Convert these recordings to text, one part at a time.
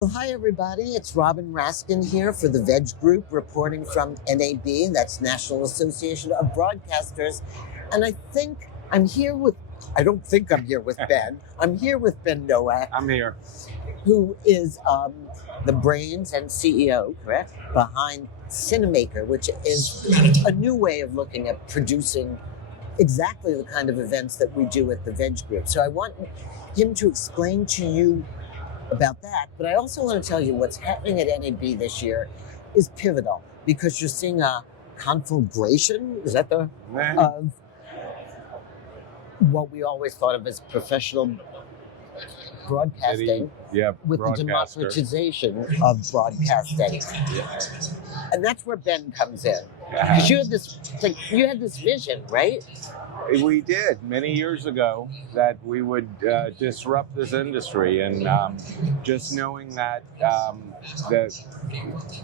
Well, hi, everybody. It's Robin Raskin here for the Veg Group, reporting from NAB, that's National Association of Broadcasters. And I don't think I'm here with Ben. I'm here with Ben Nowak, I'm here. who is the brains and CEO, correct, behind Cinamaker, which is a new way of looking at producing exactly the kind of events that we do at the Veg Group. So I want him to explain to you about that, but I also want to tell you what's happening at NAB this year is pivotal because you're seeing a conflagration, is that the, of what we always thought of as professional broadcasting with the democratization of broadcasting. And that's where Ben comes in. Because you had this vision, right? We did many years ago that we would disrupt this industry, and just knowing that the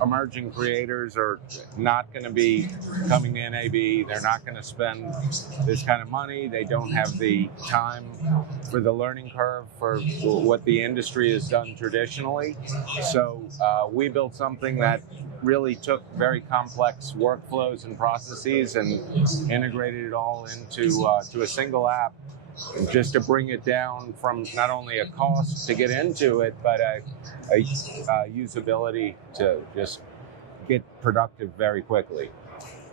emerging creators are not going to be coming to NAB, they're not going to spend this kind of money, they don't have the time for the learning curve for what the industry has done traditionally. So we built something that really took very complex workflows and processes and integrated it all into to a single app, just to bring it down from not only a cost to get into it, but a usability to just get productive very quickly.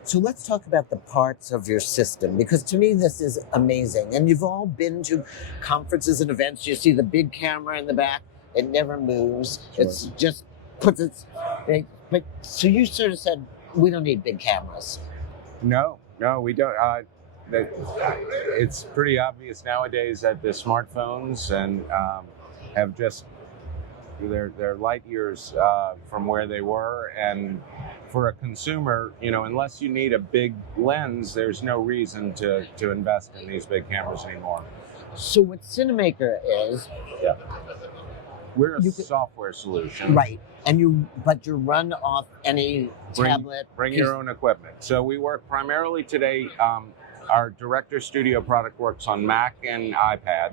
So let's talk about the parts of your system, because to me this is amazing. And you've all been to conferences and events. You see the big camera in the back. It never moves. Sure. It's just puts its... But so you sort of said, we don't need big cameras. No, we don't. It's pretty obvious nowadays that the smartphones and have just they're light years from where they were, and for a consumer, unless you need a big lens, there's no reason to invest in these big cameras anymore. So what Cinamaker is, we're a software solution, right? And you run off any tablet. Bring your own equipment. So we work primarily today. Our Director Studio product works on Mac and iPad,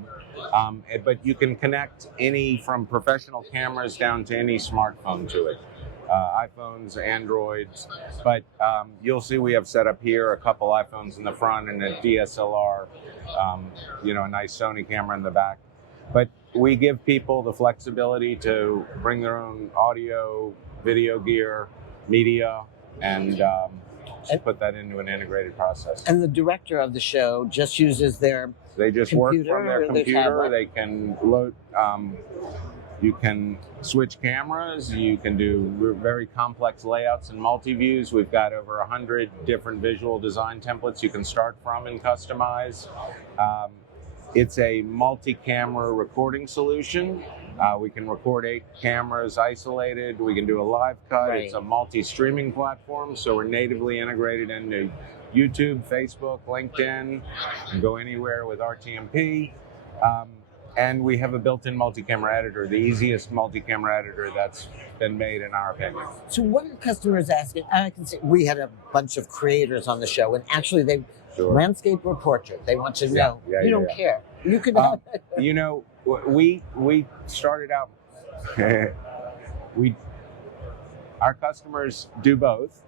but you can connect any from professional cameras down to any smartphone to it. iPhones, Androids, but you'll see we have set up here a couple iPhones in the front and a DSLR, a nice Sony camera in the back. But we give people the flexibility to bring their own audio, video gear, media, and put that into an integrated process. And the director of the show just uses their They just work from their computer. They can load. You can switch cameras. You can do very complex layouts and multi-views. We've got over 100 different visual design templates you can start from and customize. It's a multi-camera recording solution. We can record 8 cameras isolated. We can do a live cut. Right. It's a multi-streaming platform, so we're natively integrated into YouTube, Facebook, LinkedIn, and go anywhere with RTMP. And we have a built-in multi-camera editor, the easiest multi-camera editor that's been made in our opinion. So what are customers asking? I can see we had a bunch of creators on the show, and actually they landscape or portrait. They want to know. You don't care. You could. We started out. Our customers do both.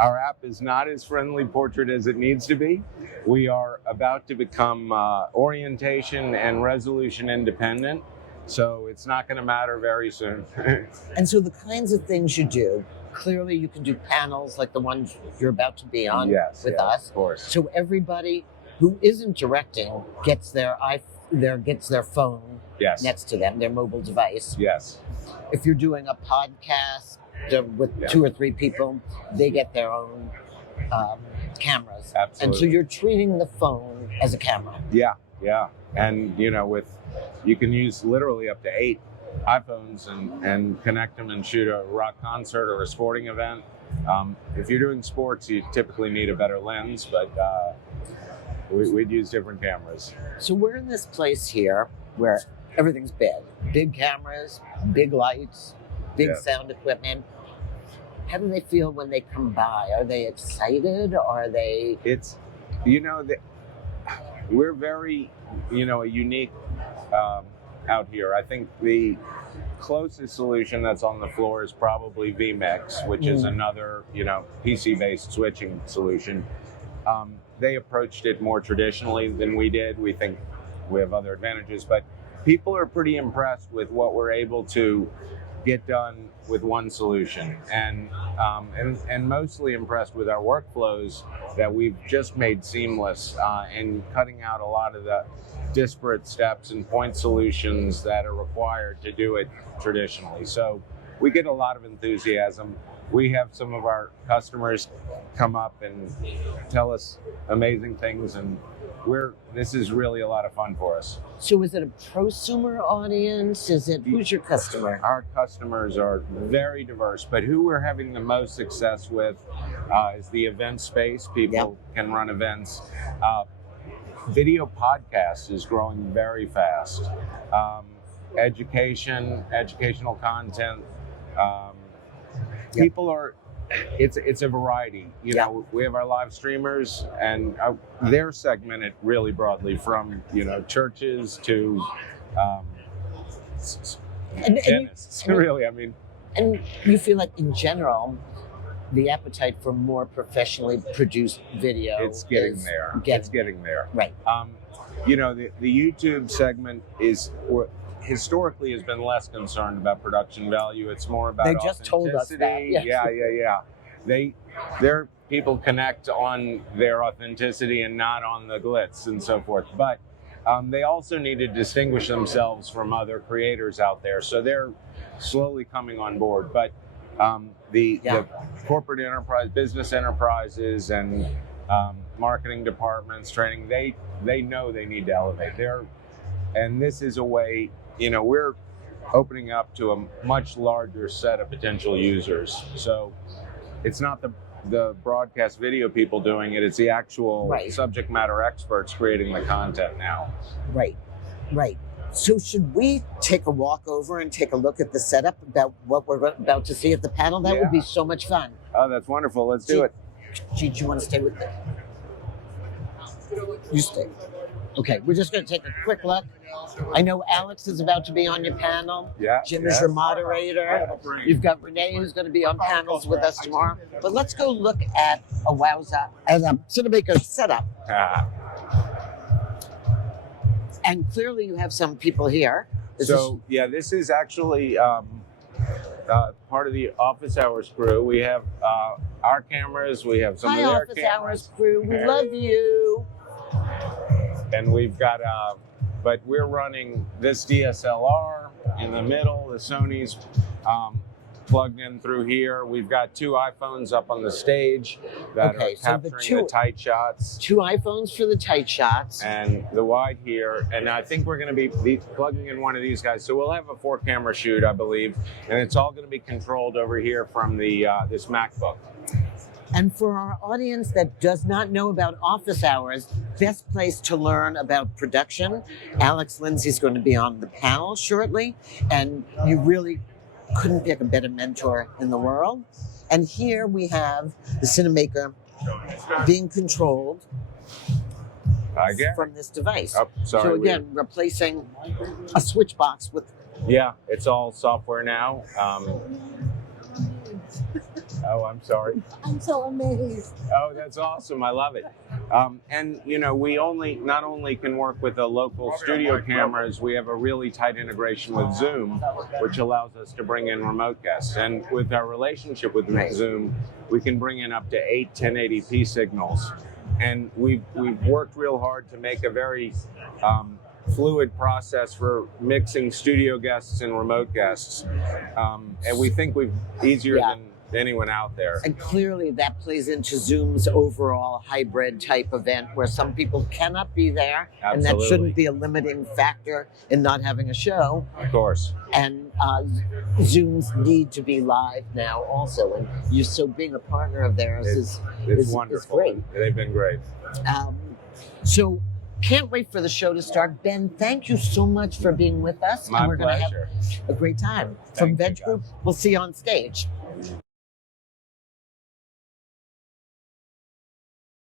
Our app is not as friendly portrait as it needs to be. We are about to become orientation and resolution independent, so it's not going to matter very soon. And so the kinds of things you do, clearly you can do panels like the ones you're about to be on with us. Of course. So everybody who isn't directing gets their phone next to them, their mobile device. Yes. If you're doing a podcast with 2 or 3 people, they get their own cameras. Absolutely. And so you're treating the phone as a camera. Yeah. And you can use literally up to 8 iPhones and connect them and shoot a rock concert or a sporting event. If you're doing sports, you typically need a better lens, but we'd use different cameras. So we're in this place here where everything's big cameras, big lights, big sound equipment. How do they feel when they come by? Are they excited? Are they? We're very, a unique out here. I think the closest solution that's on the floor is probably vMix, which is another, PC-based switching solution. They approached it more traditionally than we did. We think we have other advantages, but people are pretty impressed with what we're able to get done with one solution, and mostly impressed with our workflows that we've just made seamless, and cutting out a lot of the disparate steps and point solutions that are required to do it traditionally. So we get a lot of enthusiasm. We have some of our customers come up and tell us amazing things, and this is really a lot of fun for us. So is it a prosumer audience? Who's your customer? Our customers are very diverse, but who we're having the most success with is the event space. People can run events. Video podcast is growing very fast. Educational content. People are, it's a variety. You know, we have our live streamers, and they're segmented really broadly from, churches to dentists. Really, I mean. And you feel like in general, the appetite for more professionally produced video it's getting there. It's getting there. Right. The YouTube segment historically has been less concerned about production value. It's more about they just told us that. Yeah. Their people connect on their authenticity and not on the glitz and so forth. But they also need to distinguish themselves from other creators out there. So they're slowly coming on board. But the corporate enterprise, business enterprises, and marketing departments, training, they know they need to elevate. And this is a way, we're opening up to a much larger set of potential users. So it's not the broadcast video people doing it, it's the actual subject matter experts creating the content now. Right. So should we take a walk over and take a look at the setup about what we're about to see at the panel? That would be so much fun. Oh, that's wonderful. Let's do it. Gee, do you want to stay with me? You stay. Okay, we're just going to take a quick look. I know Alex is about to be on your panel. Yeah. Jim is your moderator. You've got Renee who's going to be on panels with us tomorrow. But let's go look at a Cinamaker setup. And clearly you have some people here. This is actually part of the office hours crew. We have our cameras. We have some of their office cameras. Hours crew. We love you. And we've got, but we're running this DSLR in the middle, the Sony's plugged in through here. We've got 2 iPhones up on the stage that are capturing the tight shots. 2 iPhones for the tight shots. And the wide here. And I think we're going to be plugging in one of these guys. So we'll have a 4-camera shoot, I believe. And it's all going to be controlled over here from the this MacBook. And for our audience that does not know about office hours, best place to learn about production. Alex Lindsay's going to be on the panel shortly, and you really couldn't pick a better mentor in the world. And here we have the Cinamaker being controlled from this device. Oh, sorry, so again, replacing a switch box with... Yeah, it's all software now. Oh, I'm sorry. I'm so amazed. Oh, that's awesome. I love it. And, we not only can work with the local studio cameras, we have a really tight integration with Zoom, which allows us to bring in remote guests. And with our relationship with Zoom, we can bring in up to 8 1080p signals. And we've worked real hard to make a very fluid process for mixing studio guests and remote guests. And we think we've easier than anyone out there. And clearly that plays into Zoom's overall hybrid type event where some people cannot be there. Absolutely. And that shouldn't be a limiting factor in not having a show. Of course. And Zooms need to be live now also. And so being a partner of theirs is wonderful. Is great. They've been great. So can't wait for the show to start. Ben, thank you so much for being with us. My and we're pleasure. going to have a great time. From Veg Group, we'll see you on stage.